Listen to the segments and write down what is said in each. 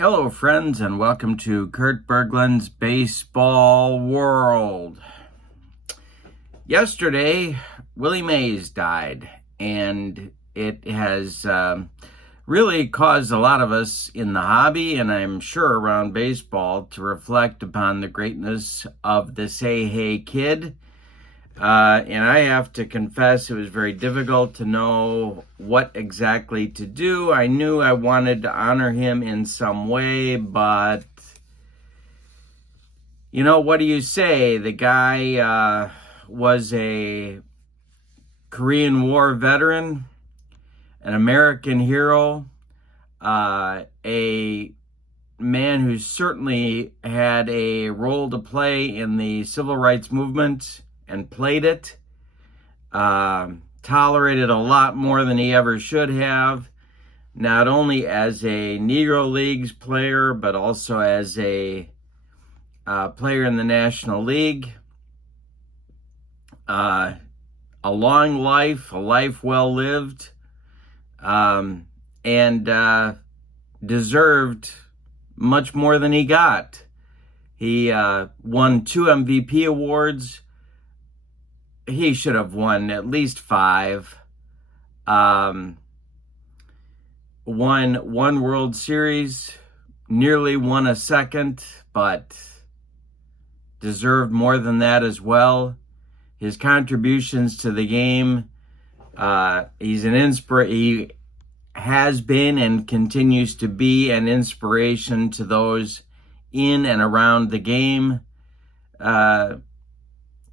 Hello, friends, and welcome to Kurt Berglund's Baseball World. Yesterday, Willie Mays died, and it has really caused a lot of us in the hobby, and I'm sure around baseball, to reflect upon the greatness of the Say Hey Kid. And I have to confess, it was very difficult to know what exactly to do. I knew I wanted to honor him in some way, but, what do you say? The guy was a Korean War veteran, an American hero, a man who certainly had a role to play in the civil rights movement and played it, tolerated a lot more than he ever should have, not only as a Negro Leagues player, but also as a player in the National League. A long life, a life well lived, and deserved much more than he got. He won 2 MVP awards. He should have won at least 5. Won 1 World Series, nearly won a second, but deserved more than that as well. His contributions to the game, he has been and continues to be an inspiration to those in and around the game.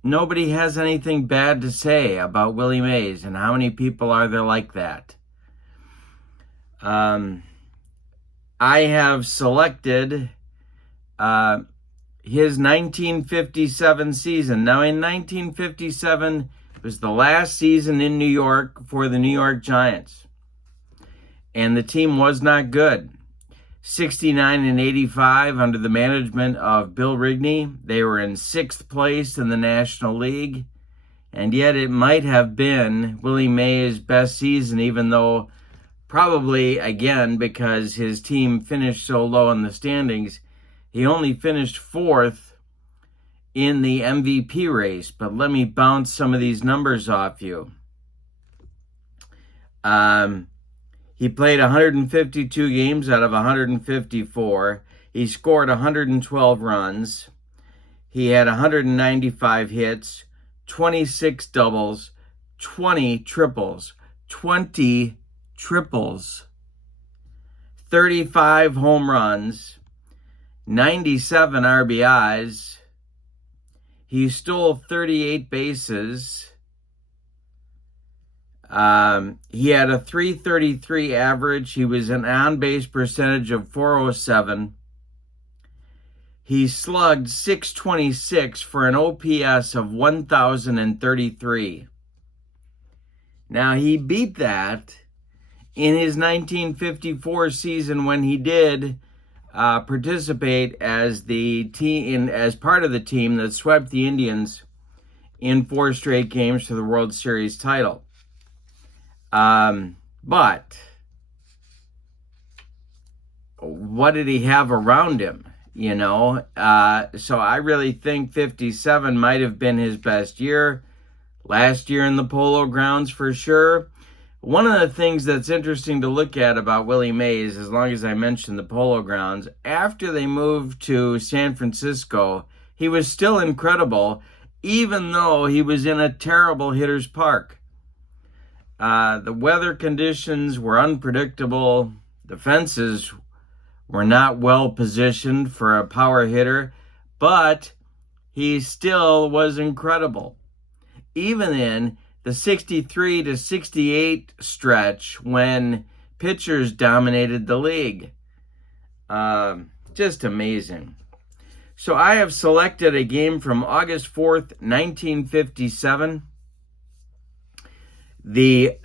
Nobody has anything bad to say about Willie Mays, and how many people are there like that? I have selected his 1957 season. Now, in 1957, it was the last season in New York for the New York Giants, and the team was not good. 69 and 85 under the management of Bill Rigney. They were in 6th place in the National League, and yet it might have been Willie Mays' best season, even though probably, again, because his team finished so low in the standings, he only finished 4th in the MVP race. But let me bounce some of these numbers off you. He played 152 games out of 154. He scored 112 runs. He had 195 hits, 26 doubles, 20 triples, 35 home runs, 97 RBIs. He stole 38 bases. He had a .333 average. He was an on-base percentage of .407. He slugged .626 for an OPS of 1,033. Now, he beat that in his 1954 season when he did participate as part of the team that swept the Indians in 4 straight games to the World Series title. But what did he have around him? So I really think 57 might have been his best year. Last year in the Polo Grounds for sure. One of the things that's interesting to look at about Willie Mays, as long as I mentioned the Polo Grounds, after they moved to San Francisco, he was still incredible, even though he was in a terrible hitter's park. The weather conditions were unpredictable. The fences were not well positioned for a power hitter, but he still was incredible. Even in the 63 to 68 stretch when pitchers dominated the league. Just amazing. So I have selected a game from August 4th, 1957. The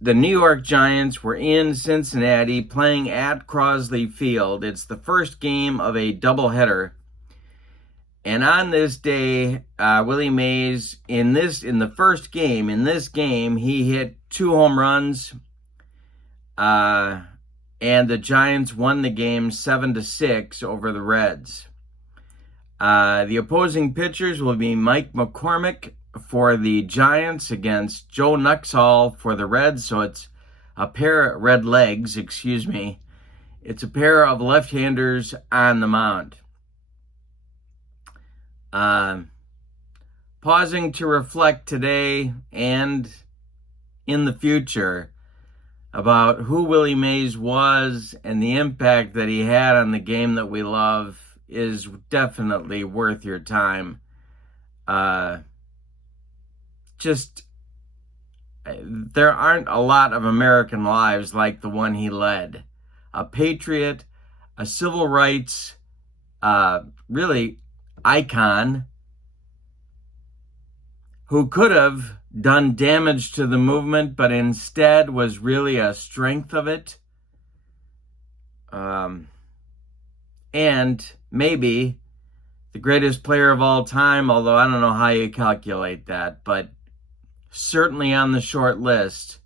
New York Giants were in Cincinnati playing at Crosley Field. It's the first game of a doubleheader. And on this day, Willie Mays, in the first game, he hit 2 home runs. and the Giants won the game 7-6 over the Reds. The opposing pitchers will be Mike McCormick for the Giants against Joe Nuxhall for the Reds. So it's a pair of red legs, excuse me. It's a pair of left-handers on the mound. Pausing to reflect today and in the future about who Willie Mays was and the impact that he had on the game that we love is definitely worth your time. There aren't a lot of American lives like the one he led. A patriot, a civil rights, really icon who could have done damage to the movement, but instead was really a strength of it. And maybe the greatest player of all time, although I don't know how you calculate that, but certainly on the short list.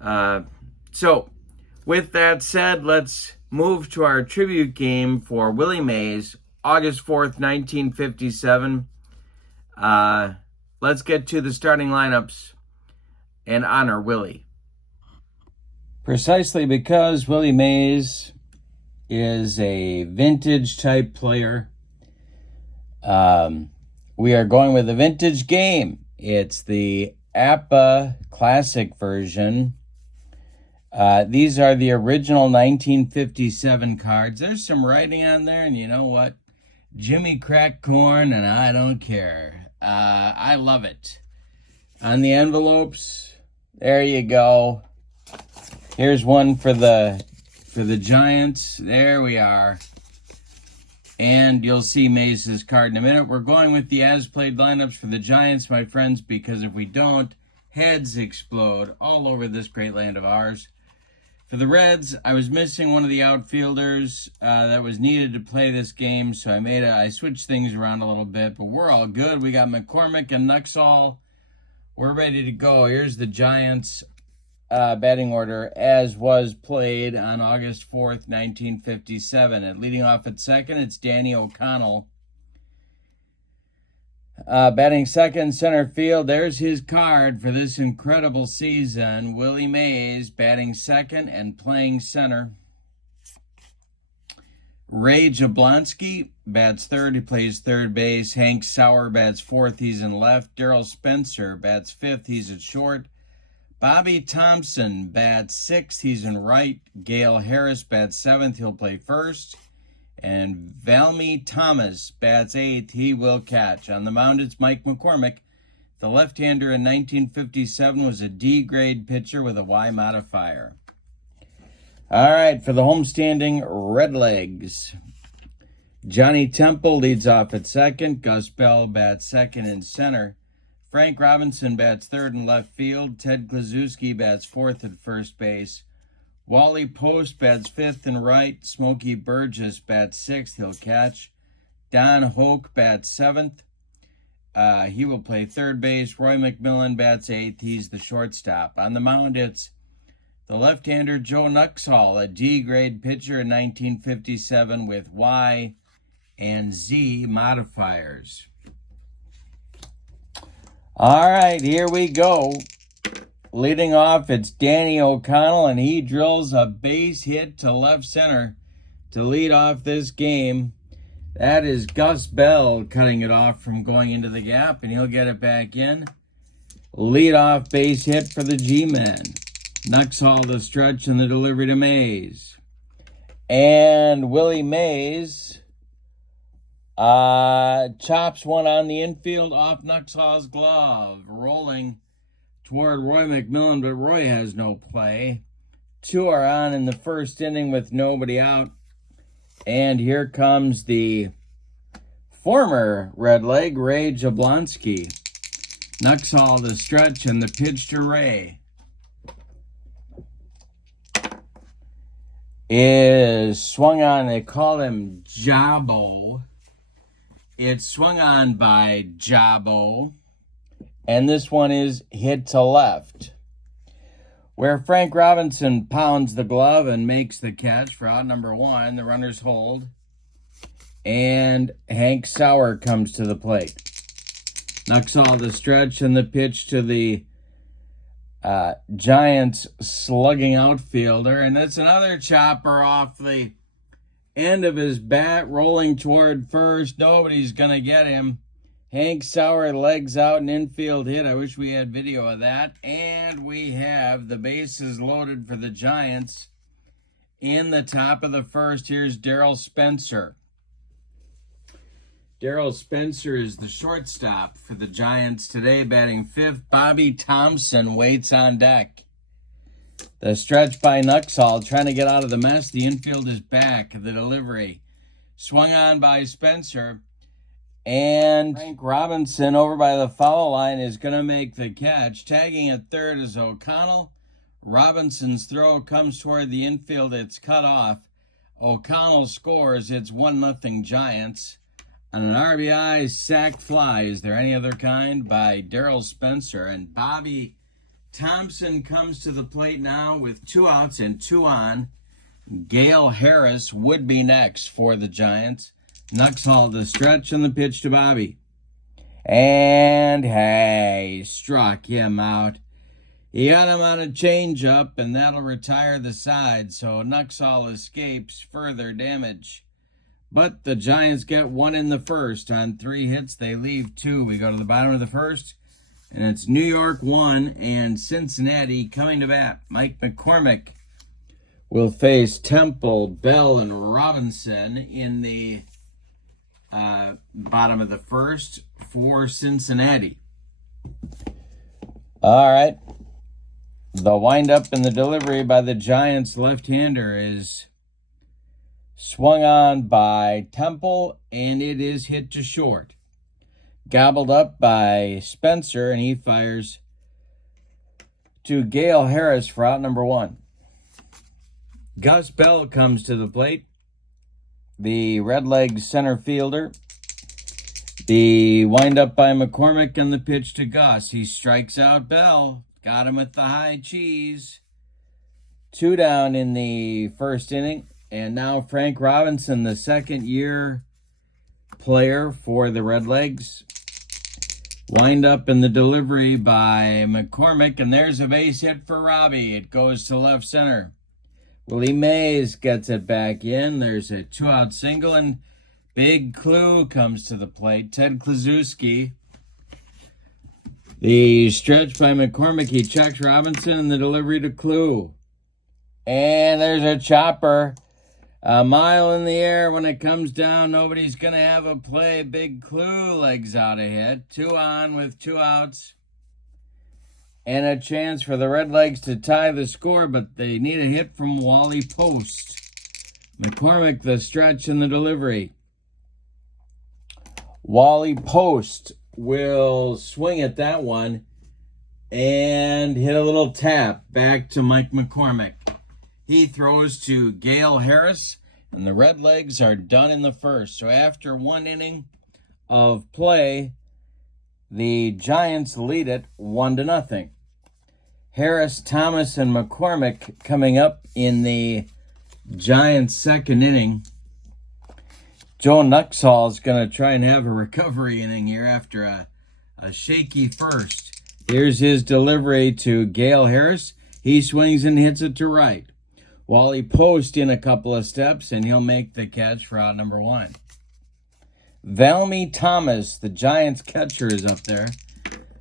So, with that said, let's move to our tribute game for Willie Mays, August 4th, 1957. Let's get to the starting lineups and honor Willie. Precisely because Willie Mays is a vintage type player, we are going with a vintage game. It's the APBA Classic version. These are the original 1957 cards. There's some writing on there, and you know what? Jimmy cracked corn, and I don't care. I love it. On the envelopes, there you go. Here's one for the Giants. There we are. And you'll see Mays' card in a minute. We're going with the as-played lineups for the Giants, my friends, because if we don't, heads explode all over this great land of ours. For the Reds, I was missing one of the outfielders that was needed to play this game, so I switched things around a little bit, but we're all good. We got McCormick and Nuxhall. We're ready to go. Here's the Giants batting order as was played on August 4th, 1957. Leading off at second, it's Danny O'Connell. Batting second, center field, there's his card for this incredible season. Willie Mays batting second and playing center. Ray Jablonski bats third, he plays third base. Hank Sauer bats fourth, he's in left. Darrell Spencer bats fifth, he's at short. Bobby Thompson bats sixth, he's in right. Gale Harris bats seventh, he'll play first. And Valmy Thomas bats eighth, he will catch. On the mound, it's Mike McCormick. The left-hander in 1957 was a D-grade pitcher with a Y modifier. All right, for the homestanding Redlegs. Johnny Temple leads off at second. Gus Bell bats second and center. Frank Robinson bats third in left field. Ted Klaczewski bats fourth at first base. Wally Post bats fifth and right. Smokey Burgess bats sixth, he'll catch. Don Hoke bats seventh. He will play third base. Roy McMillan bats eighth, he's the shortstop. On the mound, it's the left-hander Joe Nuxhall, a D-grade pitcher in 1957 with Y and Z modifiers. All right, here we go. Leading off, it's Danny O'Connell, and he drills a base hit to left center to lead off this game. That is Gus Bell cutting it off from going into the gap, and he'll get it back in. Lead off base hit for the G-Men. Nuxhall the stretch and the delivery to Mays. And Willie Mays chops one on the infield off Nuxhall's glove, rolling toward Roy McMillan, but Roy has no play. Two are on in the first inning with nobody out. And here comes the former Redleg, Ray Jablonski. Nuxhall the stretch and the pitch to Ray is swung on. They call him Jabo. It's swung on by Jabo. And this one is hit to left. where Frank Robinson pounds the glove and makes the catch for out number 1. The runners hold. And Hank Sauer comes to the plate. Nuxall the stretch and the pitch to the Giants slugging outfielder. And that's another chopper off the end of his bat, rolling toward first. Nobody's going to get him. Hank Sauer legs out an infield hit. I wish we had video of that. And we have the bases loaded for the Giants. In the top of the first, here's Darryl Spencer. Darryl Spencer is the shortstop for the Giants today, batting 5th. Bobby Thompson waits on deck. The stretch by Nuxall, trying to get out of the mess. The infield is back. The delivery swung on by Spencer. And Frank Robinson over by the foul line is going to make the catch. Tagging at third is O'Connell. Robinson's throw comes toward the infield. It's cut off. O'Connell scores. It's 1-0 Giants. On an RBI sac fly, is there any other kind, by Darryl Spencer. And Bobby Thompson comes to the plate now with 2 outs and 2 on. Gale Harris would be next for the Giants. Nuxall the stretch and the pitch to Bobby. And hey, struck him out. He got him on a changeup, and that'll retire the side. So Nuxall escapes further damage. But the Giants get 1 in the first. On 3 hits, they leave 2. We go to the bottom of the first, and it's New York 1 and Cincinnati coming to bat. Mike McCormick will face Temple, Bell, and Robinson in the bottom of the first for Cincinnati. All right. The windup and the delivery by the Giants left-hander is swung on by Temple, and it is hit to short. Gobbled up by Spencer, and he fires to Gale Harris for out number 1. Gus Bell comes to the plate, the Redlegs center fielder. The windup by McCormick and the pitch to Gus. He strikes out Bell. Got him at the high cheese. 2 down in the first inning. And now Frank Robinson, the second-year player for the Redlegs. Wind up in the delivery by McCormick, and there's a base hit for Robbie. It goes to left center. Willie Mays gets it back in. There's a 2-out single, and Big Clue comes to the plate. Ted Kluszewski. The stretch by McCormick. He checks Robinson, and the delivery to Clue. And there's a chopper. A mile in the air. When it comes down, nobody's going to have a play. Big Clue legs out a hit. 2 on with 2 outs. And a chance for the Redlegs to tie the score, but they need a hit from Wally Post. McCormick, the stretch and the delivery. Wally Post will swing at that one and hit a little tap back to Mike McCormick. He throws to Gale Harris, and the Redlegs are done in the first. So after 1 inning of play, the Giants lead it 1-0. Harris, Thomas, and McCormick coming up in the Giants' second inning. Joe Nuxall is going to try and have a recovery inning here after a shaky first. Here's his delivery to Gale Harris. He swings and hits it to right. Wally Post in a couple of steps, and he'll make the catch for out number 1. Valmy Thomas, the Giants catcher, is up there.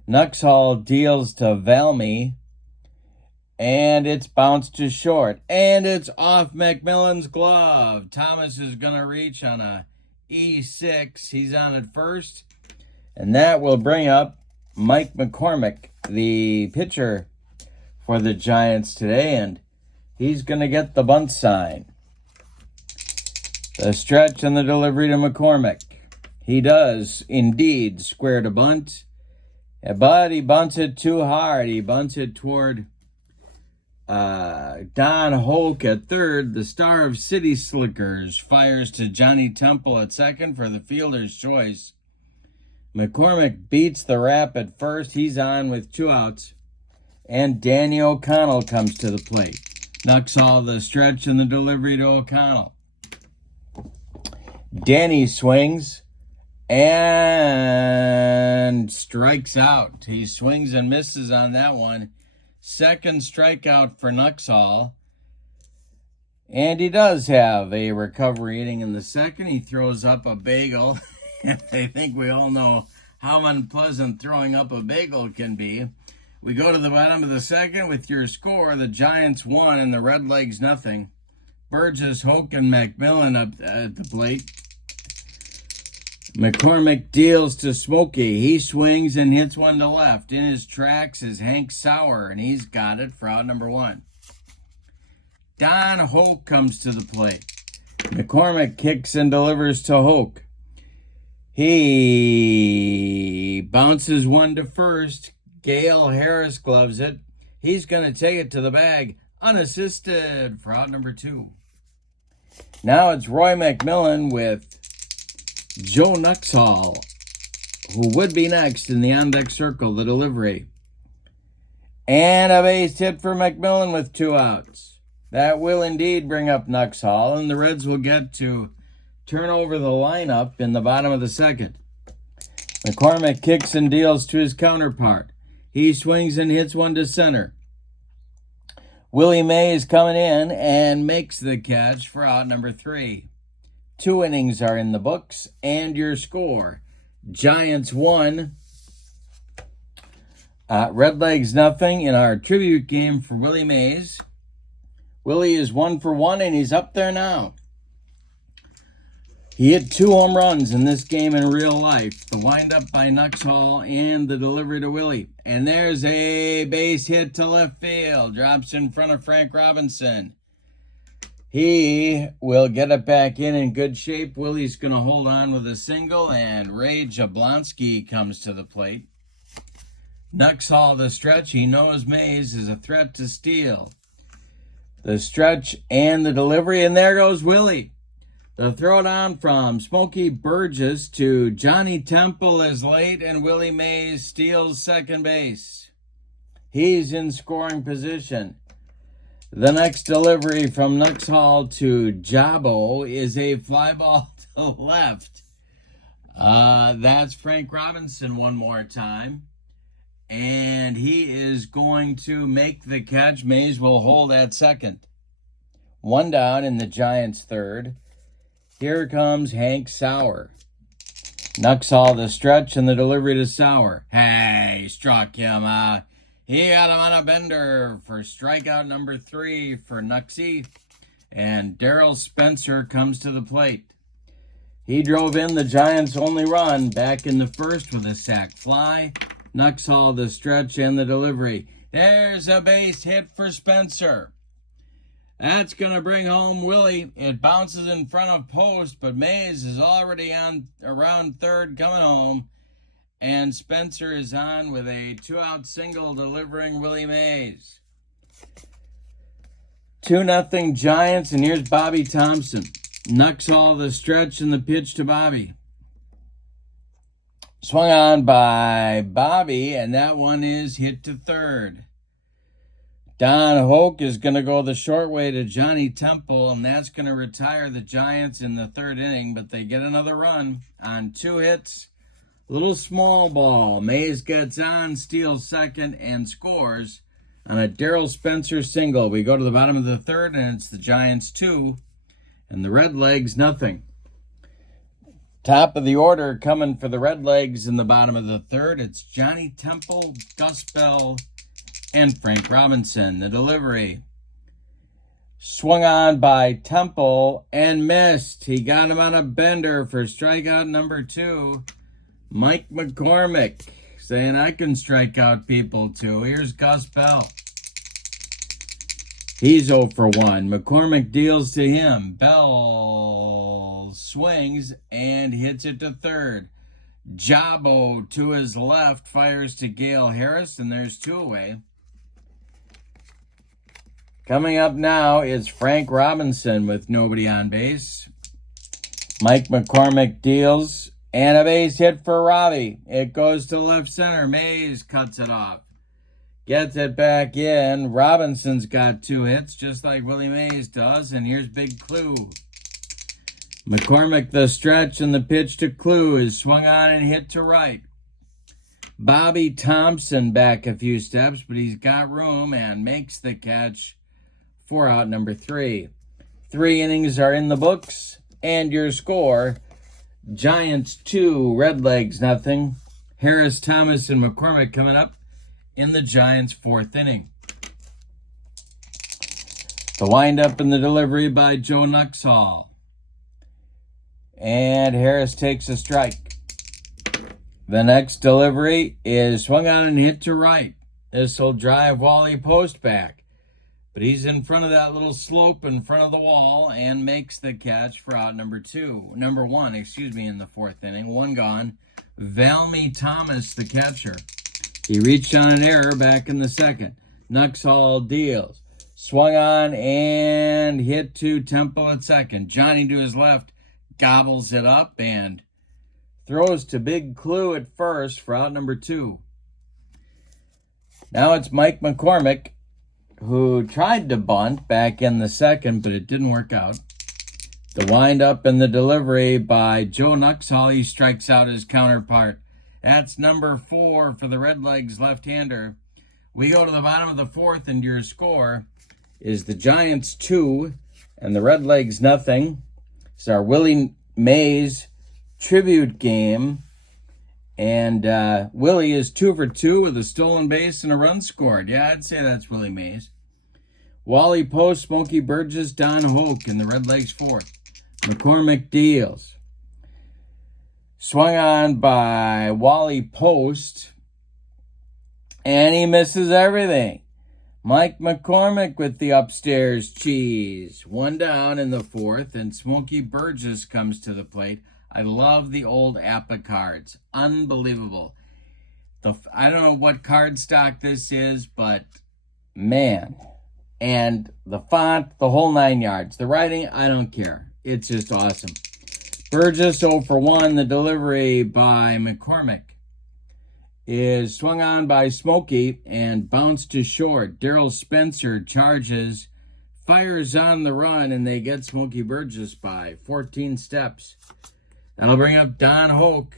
Nuxall deals to Valmy, and it's bounced to short. And it's off McMillan's glove. Thomas is going to reach on a E6. He's on at first, and that will bring up Mike McCormick, the pitcher for the Giants today, and he's going to get the bunt sign. The stretch and the delivery to McCormick. He does indeed square to bunt, but he bunts it too hard. He bunts it toward Don Hoke at third. The star of City Slickers fires to Johnny Temple at second for the fielder's choice. McCormick beats the rap at first. He's on with 2 outs. And Danny O'Connell comes to the plate. Nuxall the stretch and the delivery to O'Connell. Danny swings and strikes out. He swings and misses on that one. Second strikeout for Nuxall. And he does have a recovery inning in the second. He throws up a bagel. I think we all know how unpleasant throwing up a bagel can be. We go to the bottom of the second with your score. The Giants 1 and the Redlegs nothing. Burgess, Hoke, and McMillan up at the plate. McCormick deals to Smokey. He swings and hits one to left. In his tracks is Hank Sauer, and he's got it for out number 1. Don Hoke comes to the plate. McCormick kicks and delivers to Hoke. He bounces one to first. Gale Harris gloves it. He's going to take it to the bag unassisted for out number 2. Now it's Roy McMillan with Joe Nuxall, who would be next in the on-deck circle, the delivery. And a base hit for McMillan with 2 outs. That will indeed bring up Nuxall, and the Reds will get to turn over the lineup in the bottom of the second. McCormick kicks and deals to his counterpart. He swings and hits one to center. Willie Mays coming in and makes the catch for out number 3. 2 innings are in the books, and your score. Giants 1, Redlegs nothing in our tribute game for Willie Mays. Willie is 1 for 1, and he's up there now. He hit 2 home runs in this game in real life. The windup by Nuxall and the delivery to Willie. And there's a base hit to left field. Drops in front of Frank Robinson. He will get it back in good shape. Willie's going to hold on with a single, and Ray Jablonski comes to the plate. Nuxall the stretch. He knows Mays is a threat to steal. The stretch and the delivery, and there goes Willie. The throwdown from Smokey Burgess to Johnny Temple is late, and Willie Mays steals second base. He's in scoring position. The next delivery from Nuxall to Jabo is a fly ball to left. That's Frank Robinson one more time. And he is going to make the catch. Mays will hold at second. 1 down in the Giants' third. Here comes Hank Sauer. Nuxall the stretch and the delivery to Sauer. Hey, struck him. He got him on a bender for strikeout number 3 for Nuxie. And Darryl Spencer comes to the plate. He drove in the Giants' only run back in the first with a sac fly. Nuxall the stretch and the delivery. There's a base hit for Spencer. That's going to bring home Willie. It bounces in front of post, but Mays is already on around third coming home. And Spencer is on with a 2-out single delivering Willie Mays. 2-0 Giants, and here's Bobby Thompson. Nuxall the stretch and the pitch to Bobby. Swung on by Bobby, and that one is hit to third. Don Hoke is going to go the short way to Johnny Temple, and that's going to retire the Giants in the third inning, but they get another run on 2 hits. Little small ball. Mays gets on, steals second, and scores on a Darryl Spencer single. We go to the bottom of the third, and it's the Giants 2 and the Redlegs nothing. Top of the order coming for the Redlegs in the bottom of the third. It's Johnny Temple, Gus Bell, and Frank Robinson. The delivery. Swung on by Temple and missed. He got him on a bender for strikeout number 2. Mike McCormick saying, I can strike out people too. Here's Gus Bell. He's 0 for 1. McCormick deals to him. Bell swings and hits it to third. Jabo to his left fires to Gale Harris, and there's 2 away. Coming up now is Frank Robinson with nobody on base. Mike McCormick deals, and a base hit for Robbie. It goes to left center. Mays cuts it off. Gets it back in. Robinson's got 2 hits, just like Willie Mays does. And here's Big Clue. McCormick, the stretch, and the pitch to Clue is swung on and hit to right. Bobby Thompson back a few steps, but he's got room and makes the catch for out number 3. 3 innings are in the books, and your score, Giants 2, Redlegs nothing. Harris, Thomas, and McCormick coming up in the Giants' 4th inning. The windup and the delivery by Joe Nuxhall. And Harris takes a strike. The next delivery is swung on and hit to right. This will drive Wally Post back. But he's in front of that little slope in front of the wall and makes the catch for out number 1, in the 4th inning. 1 gone. Valmy Thomas, the catcher. He reached on an error back in the 2nd. Nuxhall deals. Swung on and hit to Temple at 2nd. Johnny to his left gobbles it up and throws to Big Clue at 1st for out number 2. Now it's Mike McCormick, who tried to bunt back in the 2nd, but it didn't work out. The windup and the delivery by Joe Nuxhall. He strikes out his counterpart. That's number 4 for the Redlegs left-hander. We go to the bottom of the 4th, and your score is the Giants 2 and the Redlegs nothing. It's our Willie Mays tribute game. And Willie is 2 for 2 with a stolen base and a run scored. Yeah, I'd say that's Willie Mays. Wally Post, Smokey Burgess, Don Hoke in the Redlegs 4th. McCormick deals. Swung on by Wally Post. And he misses everything. Mike McCormick with the upstairs cheese. 1 down in the 4th, and Smokey Burgess comes to the plate. I love the old APA cards. Unbelievable. I don't know what card stock this is, but man. And the font, the whole 9 yards. The writing, I don't care. It's just awesome. Burgess 0 for 1. The delivery by McCormick is swung on by Smokey and bounced to short. Darrell Spencer charges, fires on the run, and they get Smokey Burgess by 14 steps. That'll bring up Don Hoke.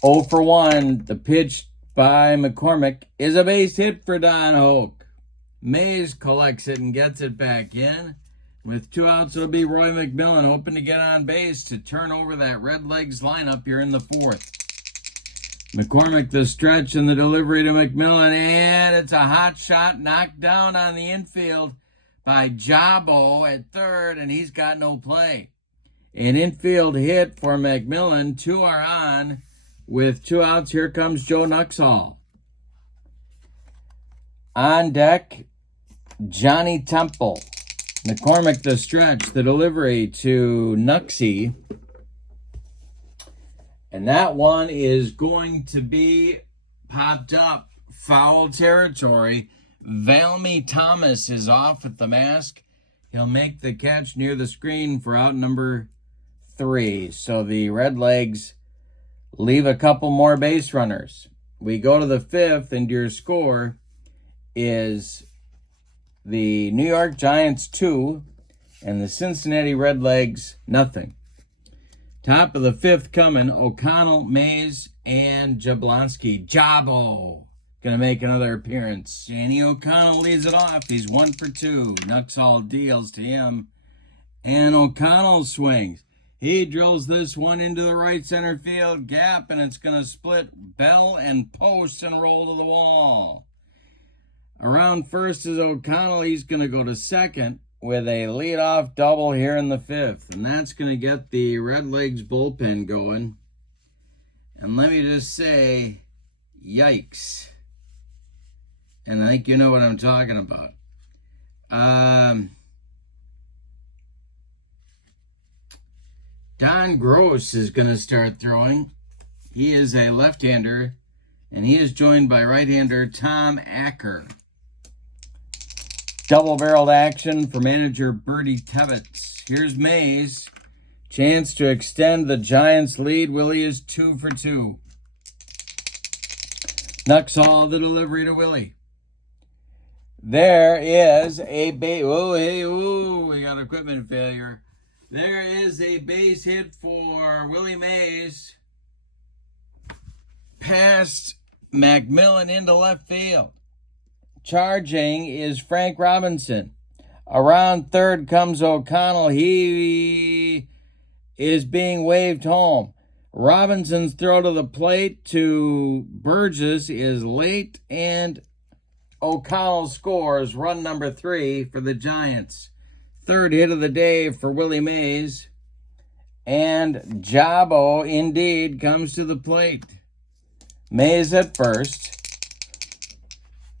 0 for 1. The pitch by McCormick is a base hit for Don Hoke. Mays collects it and gets it back in. With 2 outs, it'll be Roy McMillan hoping to get on base to turn over that Redlegs lineup here in the 4th. McCormick the stretch and the delivery to McMillan, and it's a hot shot knocked down on the infield by Jabo at 3rd, and he's got no play. An infield hit for McMillan. 2 are on. With 2 outs, here comes Joe Nuxhall. On deck, Johnny Temple. McCormick the stretch, the delivery to Nuxie. And that one is going to be popped up. Foul territory. Valmy Thomas is off at the mask. He'll make the catch near the screen for out number 3. So the Redlegs leave a couple more base runners. We go to the 5th, and your score is the New York Giants 2 and the Cincinnati Redlegs nothing. Top of the 5th coming, O'Connell, Mays, and Jablonski. Jabo going to make another appearance. Danny O'Connell leads it off. He's 1 for 2. Nuxhall deals to him. And O'Connell swings. He drills this one into the right center field gap, and it's going to split Bell and Post and roll to the wall. Around first is O'Connell. He's going to go to second with a leadoff double here in the 5th. And that's going to get the Redlegs bullpen going. And let me just say, yikes. And I think you know what I'm talking about. Don Gross is going to start throwing. He is a left-hander, and he is joined by right-hander Tom Acker. Double-barreled action for manager Bertie Tebbets. Here's Mays. Chance to extend the Giants' lead. Willie is 2 for 2. Nuxall, the delivery to Willie. There is a base. Oh, hey, oh, we got equipment failure. There is a base hit for Willie Mays. Past McMillan into left field. Charging is Frank Robinson. Around third comes O'Connell. He is being waved home. Robinson's throw to the plate to Burgess is late, and O'Connell scores run number 3 for the Giants. Third hit of the day for Willie Mays. And Jabo indeed comes to the plate. Mays at first.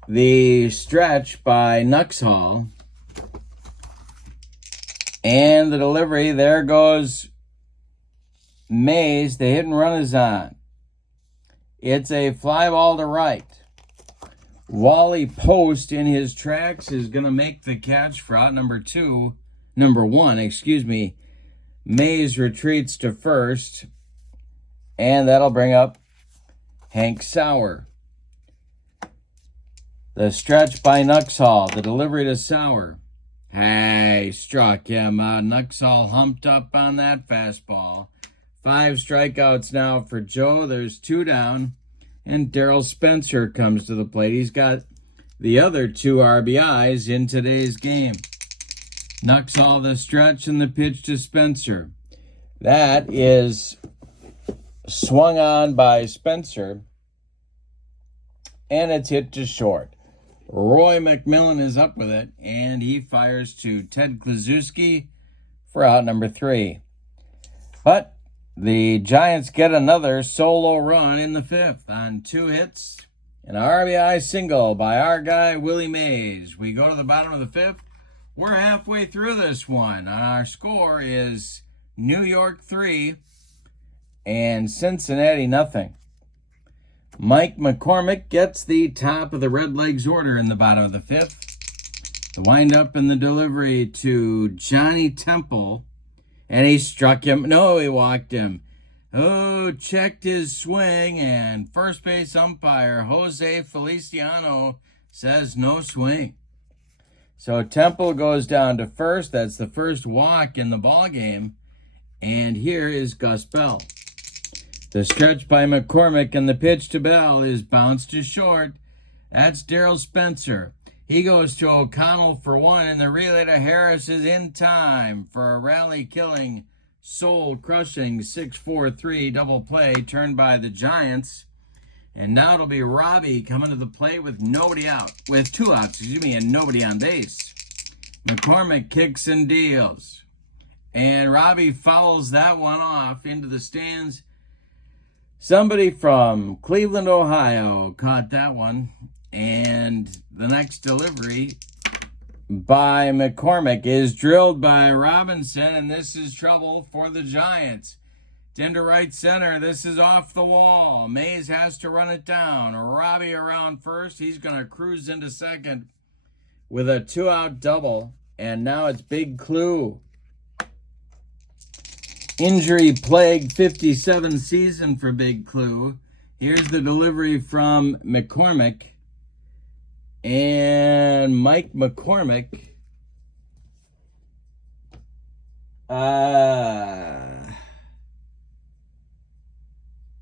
The stretch by Nuxall. And the delivery, there goes Mays. The hit and run is on. It's a fly ball to right. Wally Post in his tracks is going to make the catch for out number 1. Mays retreats to first. And that'll bring up Hank Sauer. The stretch by Nuxall. The delivery to Sauer. Hey, struck him out. Nuxall humped up on that fastball. 5 strikeouts now for Joe. There's 2 down. And Darryl Spencer comes to the plate. He's got the other 2 RBIs in today's game. Nuxall the stretch and the pitch to Spencer. That is swung on by Spencer. And it's hit to short. Roy McMillan is up with it, and he fires to Ted Kluszewski for out number 3. But the Giants get another solo run in the 5th on 2 hits. An RBI single by our guy, Willie Mays. We go to the bottom of the 5th. We're halfway through this one. Our score is New York 3 and Cincinnati nothing. Mike McCormick gets the top of the Redlegs order in the bottom of the 5th. The windup and the delivery to Johnny Temple. And he struck him. No, he walked him. Oh, checked his swing. And first base umpire Jose Feliciano says no swing. So Temple goes down to first. That's the first walk in the ball game. And here is Gus Bell. The stretch by McCormick and the pitch to Bell is bounced to short. That's Darryl Spencer. He goes to O'Connell for 1, and the relay to Harris is in time for a rally-killing, soul-crushing 6-4-3 double play turned by the Giants. And now it'll be Robbie coming to the plate with nobody out, with 2 outs, and nobody on base. McCormick kicks and deals. And Robbie fouls that one off into the stands. Somebody from Cleveland, Ohio caught that one. And the next delivery by McCormick is drilled by Robinson. And this is trouble for the Giants. It's into right center. This is off the wall. Mays has to run it down. Robbie around first. He's going to cruise into second with a 2-out double. And now it's Big Clue. Injury-plagued 57 season for Big Clue. Here's the delivery from McCormick. And Mike McCormick.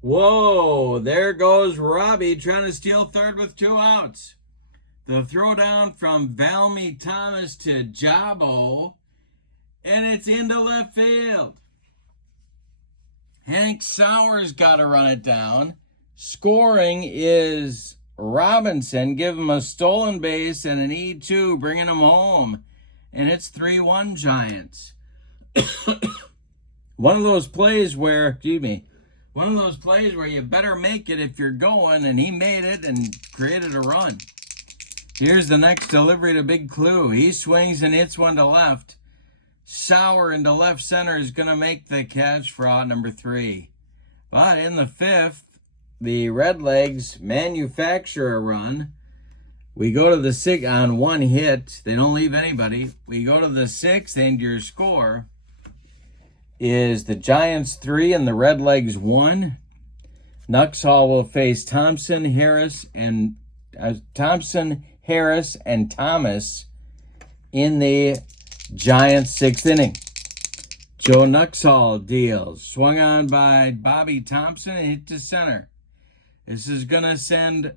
Whoa, there goes Robbie trying to steal third with 2 outs. The throwdown from Valmy Thomas to Jabo. And it's into left field. Hank Sauer's got to run it down. Scoring is Robinson. Give him a stolen base and an E2, bringing him home. And it's 3-1 Giants. One of those plays where you better make it if you're going, and he made it and created a run. Here's the next delivery to Big Clue. He swings and hits one to left. Sauer into left center is going to make the catch for out number 3. But in the 5th, the Redlegs manufacture a run. We go to the 6th on 1 hit. They don't leave anybody. We go to the 6th, and your score is the Giants 3 and the Redlegs 1. Nuxhall will face Thompson, Harris, and Thomas in the Giants' 6th inning. Joe Nuxhall deals. Swung on by Bobby Thompson and hit to center. This is going to send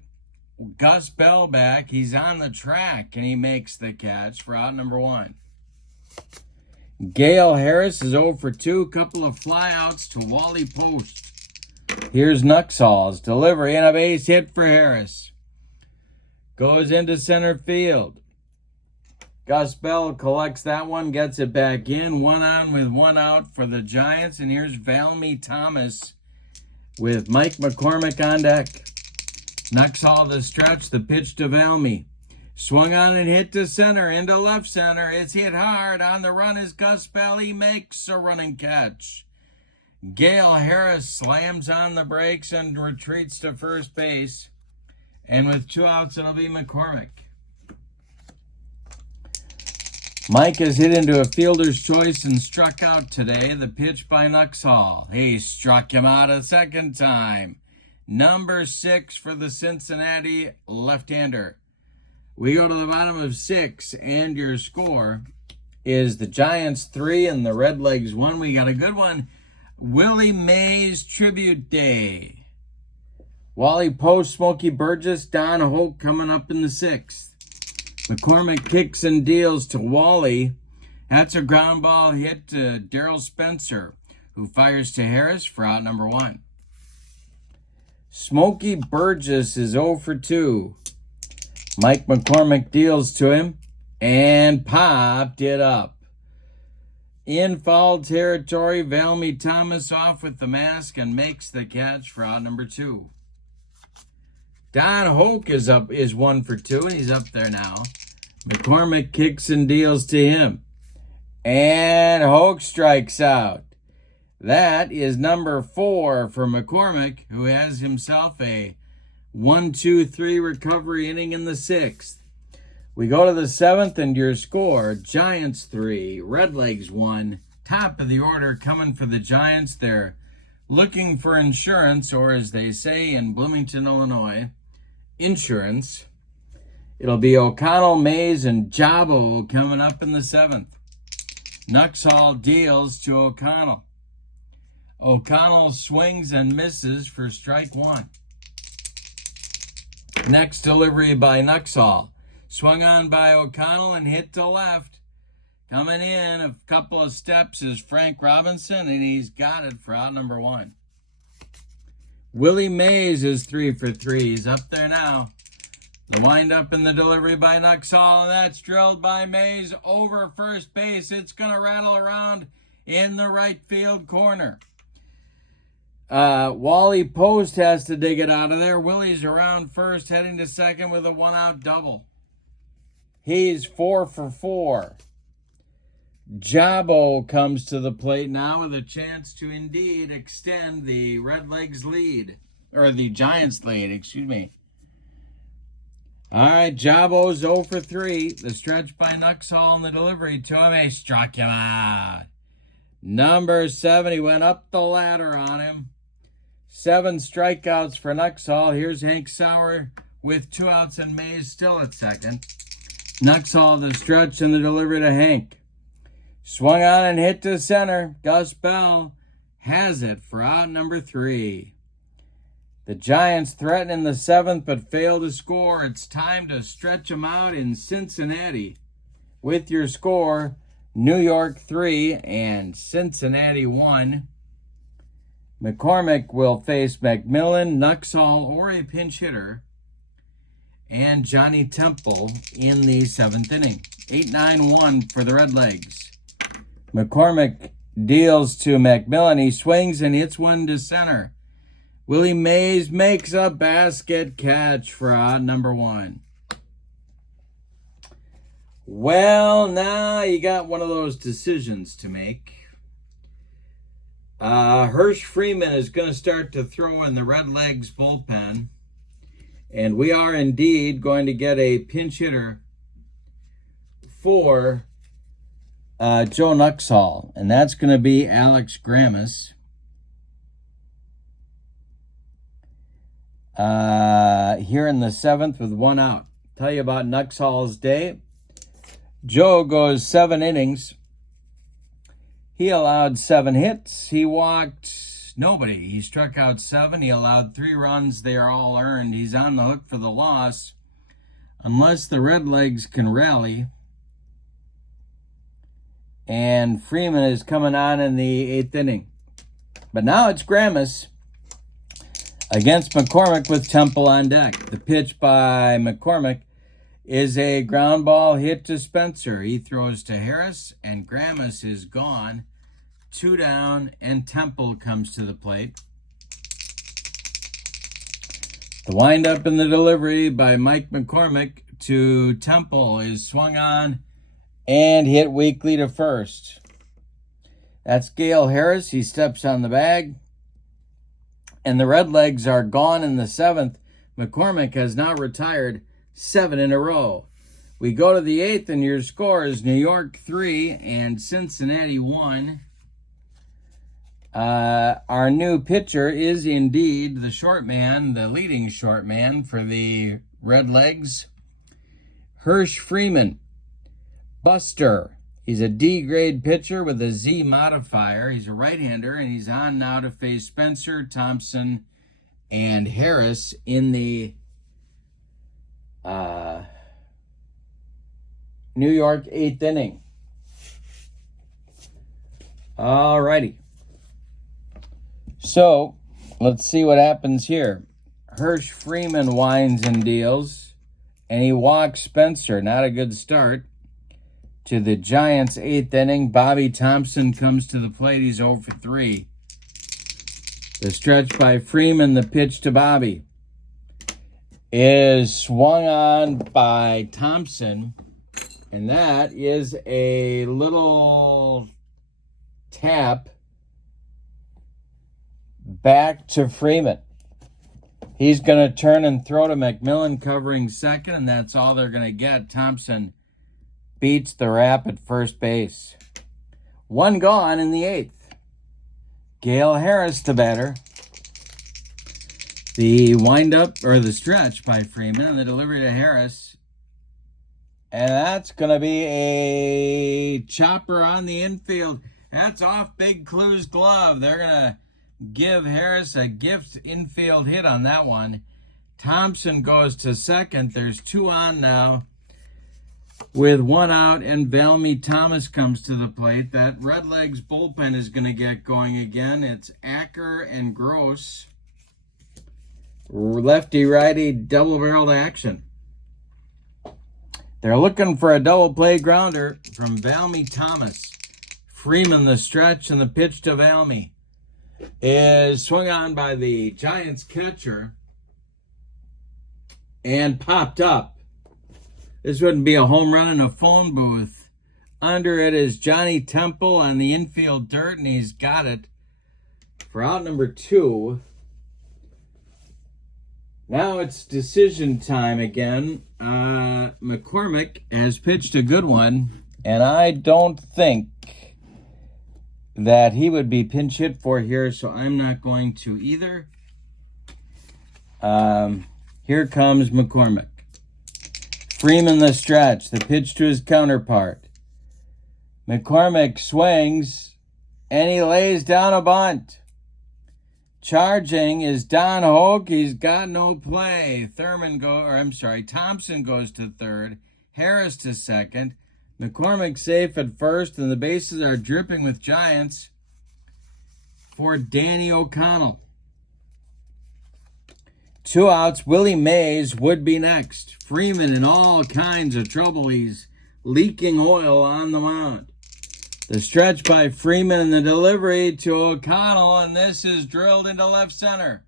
Gus Bell back. He's on the track, and he makes the catch for out number 1. Gale Harris is 0 for 2. Couple of flyouts to Wally Post. Here's Nuxhall's delivery and a base hit for Harris. Goes into center field. Gus Bell collects that one, gets it back in. 1 on with 1 out for the Giants. And here's Valmy Thomas with Mike McCormick on deck. Nuxhall the stretch, the pitch to Valmy. Swung on and hit to center, into left center. It's hit hard. On the run is Gus Bell. He makes a running catch. Gale Harris slams on the brakes and retreats to first base. And with 2 outs, it'll be McCormick. Mike is hit into a fielder's choice and struck out today. The pitch by Nuxhall. He struck him out a second time. Number 6 for the Cincinnati left-hander. We go to the bottom of 6, and your score is the Giants 3 and the Redlegs 1. We got a good one. Willie Mays Tribute Day. Wally Post, Smokey Burgess, Don Hoke coming up in the 6th. McCormick kicks and deals to Wally. That's a ground ball hit to Darryl Spencer, who fires to Harris for out number 1. Smokey Burgess is 0 for 2. Mike McCormick deals to him and popped it up. In foul territory, Valmy Thomas off with the mask and makes the catch for out number 2. Don Hoke is 1 for 2, and he's up there now. McCormick kicks and deals to him. And Hoke strikes out. That is number 4 for McCormick, who has himself a 1-2-3 recovery inning in the 6th. We go to the 7th, and your score, Giants 3, Redlegs 1. Top of the order coming for the Giants. They're looking for insurance, or as they say in Bloomington, Illinois, insurance. It'll be O'Connell, Mays, and Jabo coming up in the 7th. Nuxhall deals to O'Connell. O'Connell swings and misses for strike 1. Next delivery by Nuxhall. Swung on by O'Connell and hit to left. Coming in a couple of steps is Frank Robinson, and he's got it for out number 1. Willie Mays is 3 for 3. He's up there now. The windup and the delivery by Nuxhall, and that's drilled by Mays over first base. It's going to rattle around in the right field corner. Wally Post has to dig it out of there. Willie's around first, heading to second with a 1-out double. He's 4 for 4. Jabo comes to the plate now with a chance to indeed extend the Redlegs lead, or the Giants lead, excuse me. All right, Jabo's 0 for 3. The stretch by Nuxhall and the delivery to him. He struck him out. Number 7, he went up the ladder on him. 7 strikeouts for Nuxhall. Here's Hank Sauer with 2 outs and Mays still at second. Nuxhall the stretch and the delivery to Hank. Swung on and hit to center. Gus Bell has it for out number 3. The Giants threaten in the 7th but fail to score. It's time to stretch them out in Cincinnati. With your score, New York 3 and Cincinnati 1. McCormick will face McMillan, Nuxhall, or a pinch hitter, and Johnny Temple in the 7th inning. 8-9-1 for the Redlegs. McCormick deals to McMillan. He swings and hits one to center. Willie Mays makes a basket catch for out number 1. Well, now you got one of those decisions to make. Hirsch Freeman is going to start to throw in the Redlegs bullpen. And we are indeed going to get a pinch hitter for Joe Nuxhall. And that's going to be Alex Grammas. here in the 7th with 1 out. Tell you about Nuxhall's day. Joe goes 7 innings. He allowed 7 hits. He walked nobody. He struck out 7. He allowed 3 runs. They are all earned. He's on the hook for the loss unless the Redlegs can rally. And Freeman is coming on in the 8th inning. But now it's Gramus against McCormick with Temple on deck. The pitch by McCormick is a ground ball hit to Spencer. He throws to Harris, and Gramus is gone. 2 down, and Temple comes to the plate. The windup in the delivery by Mike McCormick to Temple is swung on and hit weakly to first. That's Gale Harris. He steps on the bag. And the Redlegs are gone in the 7th. McCormick has now retired 7 in a row. We go to the 8th, and your score is New York 3 and Cincinnati 1. Our new pitcher is indeed the short man, the leading short man for the Redlegs, Hirsch Freeman. Buster. He's a D-grade pitcher with a Z modifier. He's a right-hander, and he's on now to face Spencer, Thompson, and Harris in the New York 8th inning. All righty. So, let's see what happens here. Hirsch Freeman winds and deals, and he walks Spencer. Not a good start. To the Giants' 8th inning, Bobby Thompson comes to the plate. He's 0 for 3. The stretch by Freeman, the pitch to Bobby, is swung on by Thompson, and that is a little tap back to Freeman. He's going to turn and throw to McMillan covering second, and that's all they're going to get. Thompson beats the Rap at first base. 1 gone in the 8th. Gale Harris, the batter. The windup, or the stretch by Freeman, and the delivery to Harris. And that's going to be a chopper on the infield. That's off Big Clue's glove. They're going to give Harris a gift infield hit on that one. Thompson goes to second. There's 2 on now with 1 out, and Valmy Thomas comes to the plate. That Redlegs bullpen is going to get going again. It's Acker and Gross. Lefty-righty double-barreled action. They're looking for a double play grounder from Valmy Thomas. Freeman, the stretch, and the pitch to Valmy is swung on by the Giants catcher and popped up. This wouldn't be a home run in a phone booth. Under it is Johnny Temple on the infield dirt, and he's got it for out number 2. Now it's decision time again. McCormick has pitched a good one, and I don't think that he would be pinch hit for here, so I'm not going to either. Here comes McCormick. Freeman the stretch, the pitch to his counterpart. McCormick swings, and he lays down a bunt. Charging is Don Hoke. He's got no play. Thompson goes to third. Harris to second. McCormick safe at first, and the bases are dripping with Giants for Danny O'Connell. 2 outs. Willie Mays would be next. Freeman in all kinds of trouble. He's leaking oil on the mound. The stretch by Freeman and the delivery to O'Connell, and this is drilled into left center.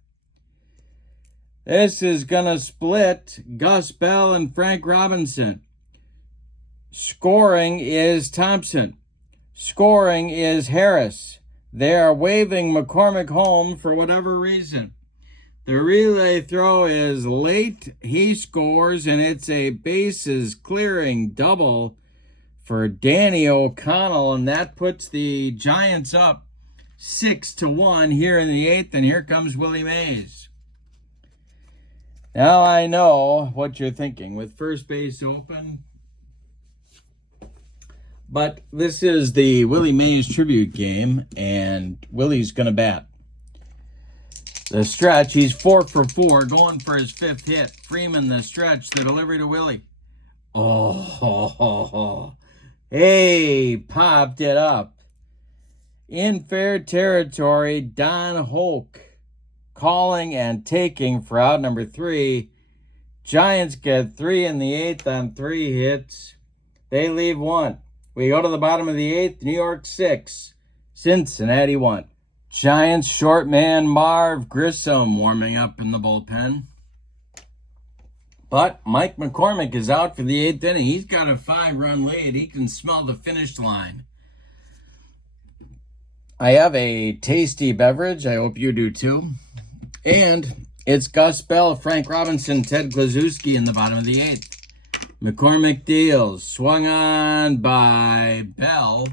This is going to split Gus Bell and Frank Robinson. Scoring is Thompson. Scoring is Harris. They are waving McCormick home for whatever reason. The relay throw is late. He scores, and it's a bases clearing double for Danny O'Connell, and that puts the Giants up 6-1 here in the 8th, and here comes Willie Mays. Now I know what you're thinking with first base open. But this is the Willie Mays tribute game, and Willie's going to bat. The stretch, he's 4 for 4, going for his 5th hit. Freeman, the stretch, the delivery to Willie. Oh, hey, popped it up. In fair territory, Don Hoke calling and taking for out number 3. Giants get 3 in the 8th on 3 hits. They leave 1. We go to the bottom of the 8th, New York 6, Cincinnati 1. Giants short man Marv Grissom warming up in the bullpen. But Mike McCormick is out for the 8th inning. He's got a 5-run lead. He can smell the finish line. I have a tasty beverage. I hope you do too. And it's Gus Bell, Frank Robinson, Ted Klaczewski in the bottom of the 8th. McCormick deals, swung on by Bell,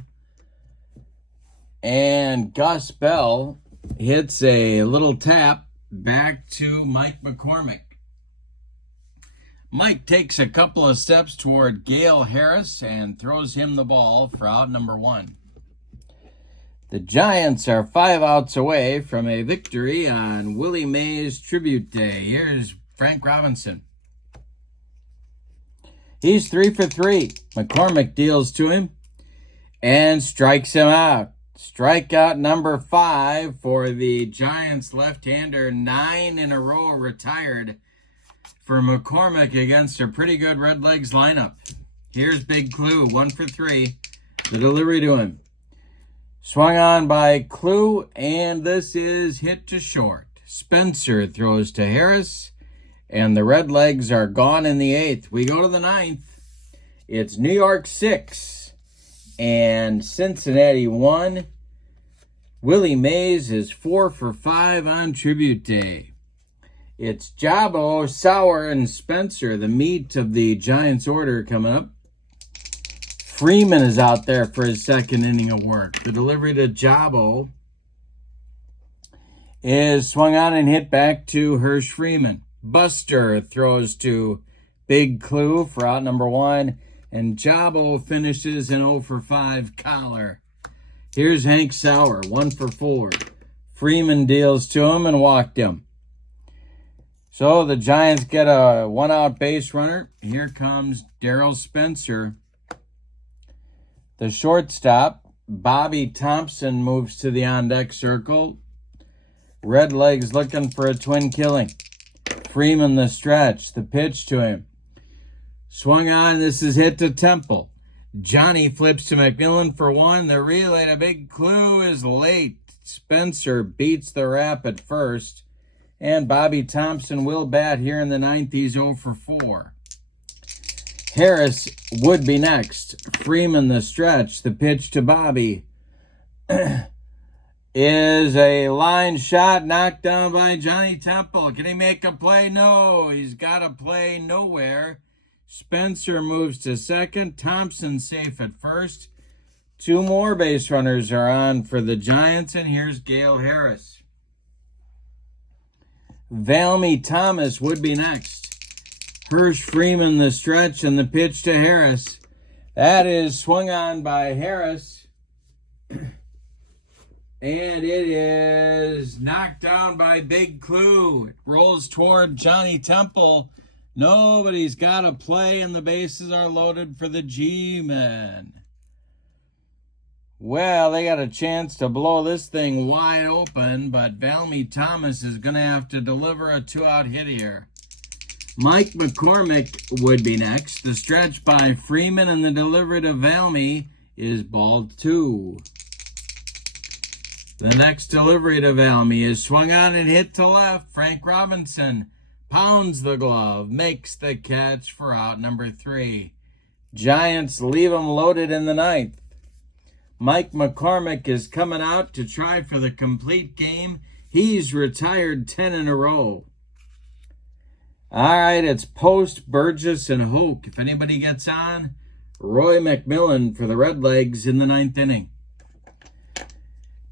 and Gus Bell hits a little tap back to Mike McCormick. Mike takes a couple of steps toward Gale Harris and throws him the ball for out number 1. The Giants are 5 outs away from a victory on Willie Mays Tribute Day. Here's Frank Robinson. He's 3 for 3. McCormick deals to him and strikes him out. Strikeout number 5 for the Giants left-hander. 9 in a row retired for McCormick against a pretty good Red Legs lineup. Here's Big Clue, 1 for 3. The delivery to him. Swung on by Clue, and this is hit to short. Spencer throws to Harris. And the Red Legs are gone in the 8th. We go to the 9th. It's New York 6 and Cincinnati 1. Willie Mays is 4 for 5 on Tribute Day. It's Jabo, Sauer, and Spencer, the meat of the Giants order coming up. Freeman is out there for his 2nd inning of work. The delivery to Jabo is swung on and hit back to Hirsch Freeman. Buster throws to Big Clue for out number 1. And Jabo finishes an 0 for 5 collar. Here's Hank Sauer, 1 for 4. Freeman deals to him and walked him. So the Giants get a 1-out base runner. Here comes Darryl Spencer. The shortstop, Bobby Thompson, moves to the on-deck circle. Red Legs looking for a twin killing. Freeman the stretch, the pitch to him. Swung on, this is hit to Temple. Johnny flips to McMillan for 1. The relay to Big Clue is late. Spencer beats the rap at first. And Bobby Thompson will bat here in the 9th. He's 0 for 4. Harris would be next. Freeman the stretch, the pitch to Bobby. Is a line shot knocked down by Johnny Temple. Can he make a play? No, he's got a play nowhere. Spencer moves to 2nd. Thompson safe at 1st. 2 more base runners are on for the Giants, and here's Gale Harris. Valmy Thomas would be next. Hirsch Freeman the stretch and the pitch to Harris. That is swung on by Harris. And it is knocked down by Big Clue. It rolls toward Johnny Temple. Nobody's got a play, and the bases are loaded for the G-men. Well, they got a chance to blow this thing wide open, but Valmy Thomas is going to have to deliver a 2-out hit here. Mike McCormick would be next. The stretch by Freeman and the delivery to Valmy is ball 2. The next delivery to Valmy is swung on and hit to left. Frank Robinson pounds the glove, makes the catch for out number 3. Giants leave him loaded in the 9th. Mike McCormick is coming out to try for the complete game. He's retired 10 in a row. All right, it's Post, Burgess, and Hoke. If anybody gets on, Roy McMillan for the Red Legs in the 9th inning.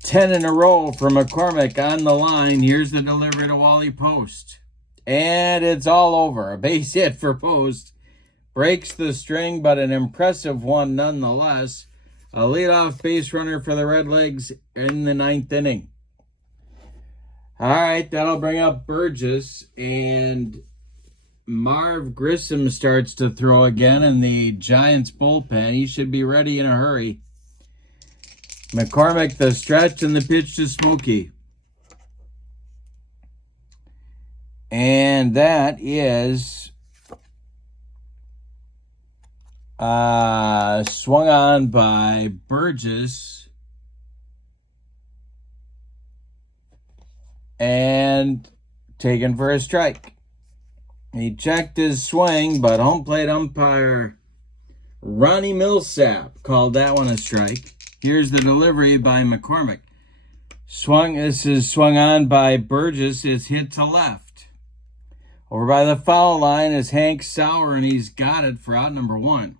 10 in a row for McCormick on the line. Here's the delivery to Wally Post. And it's all over. A base hit for Post. Breaks the string, but an impressive one nonetheless. A leadoff base runner for the Redlegs in the 9th inning. All right, that'll bring up Burgess, and Marv Grissom starts to throw again in the Giants bullpen. He should be ready in a hurry. McCormick, the stretch, and the pitch to Smokey. And that is swung on by Burgess. And taken for a strike. He checked his swing, but home plate umpire Ronnie Millsap called that one a strike. Here's the delivery by McCormick. This is swung on by Burgess. It's hit to left. Over by the foul line is Hank Sauer, and he's got it for out number 1.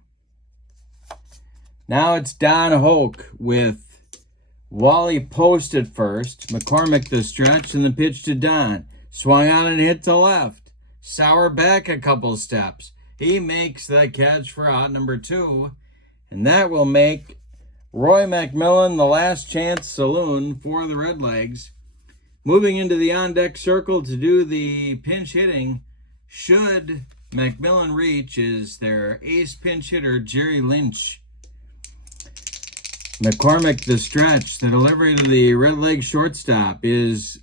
Now it's Don Hoke with Wally Post at first. McCormick the stretch, and the pitch to Don. Swung on and hit to left. Sauer back a couple steps. He makes the catch for out number 2. And that will make Roy McMillan the last chance saloon for the Redlegs. Moving into the on-deck circle to do the pinch hitting, should McMillan reach, is their ace pinch hitter, Jerry Lynch. McCormick the stretch. The delivery to the Redleg shortstop is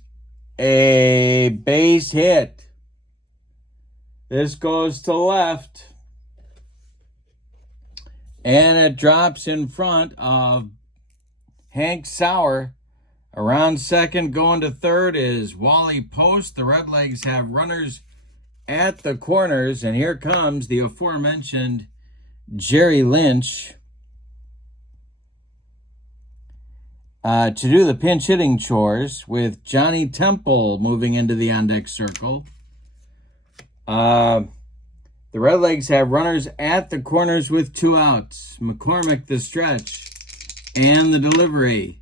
a base hit. This goes to left. And it drops in front of Hank Sauer. Around second, going to third is Wally Post. The Redlegs have runners at the corners. And here comes the aforementioned Jerry Lynch to do the pinch hitting chores, with Johnny Temple moving into the on-deck circle. The Redlegs have runners at the corners with 2 outs. McCormick the stretch and the delivery.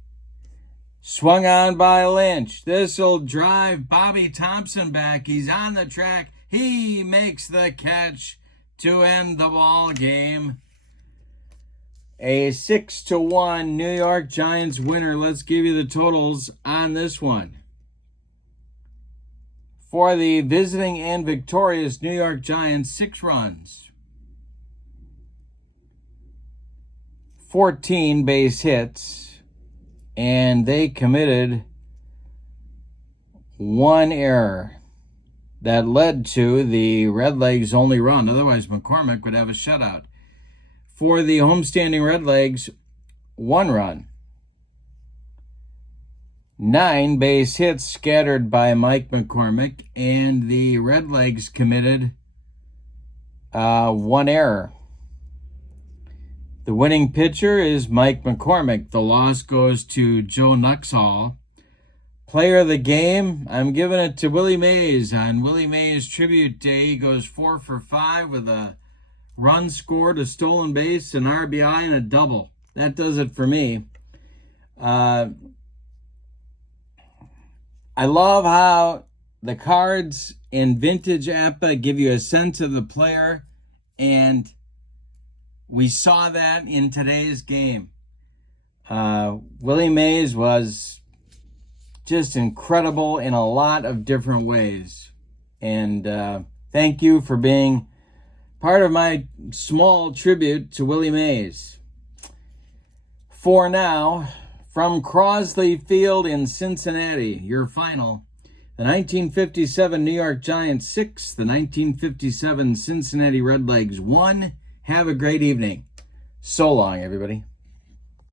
Swung on by Lynch. This'll drive Bobby Thompson back. He's on the track. He makes the catch to end the ball game. A 6-1 New York Giants winner. Let's give you the totals on this one. For the visiting and victorious New York Giants, 6 runs, 14 base hits, and they committed 1 error that led to the Redlegs' only run. Otherwise, McCormick would have a shutout. For the homestanding Redlegs, 1 run. 9 base hits scattered by Mike McCormick, and the Redlegs committed 1 error. The winning pitcher is Mike McCormick. The loss goes to Joe Nuxhall. Player of the game, I'm giving it to Willie Mays. On Willie Mays Tribute Day, he goes 4 for 5 with a run scored, a stolen base, an RBI, and a double. That does it for me. I love how the cards in Vintage APBA give you a sense of the player, and we saw that in today's game. Willie Mays was just incredible in a lot of different ways. And thank you for being part of my small tribute to Willie Mays. For now, from Crosley Field in Cincinnati, your final. The 1957 New York Giants 6, the 1957 Cincinnati Redlegs 1. Have a great evening. So long, everybody.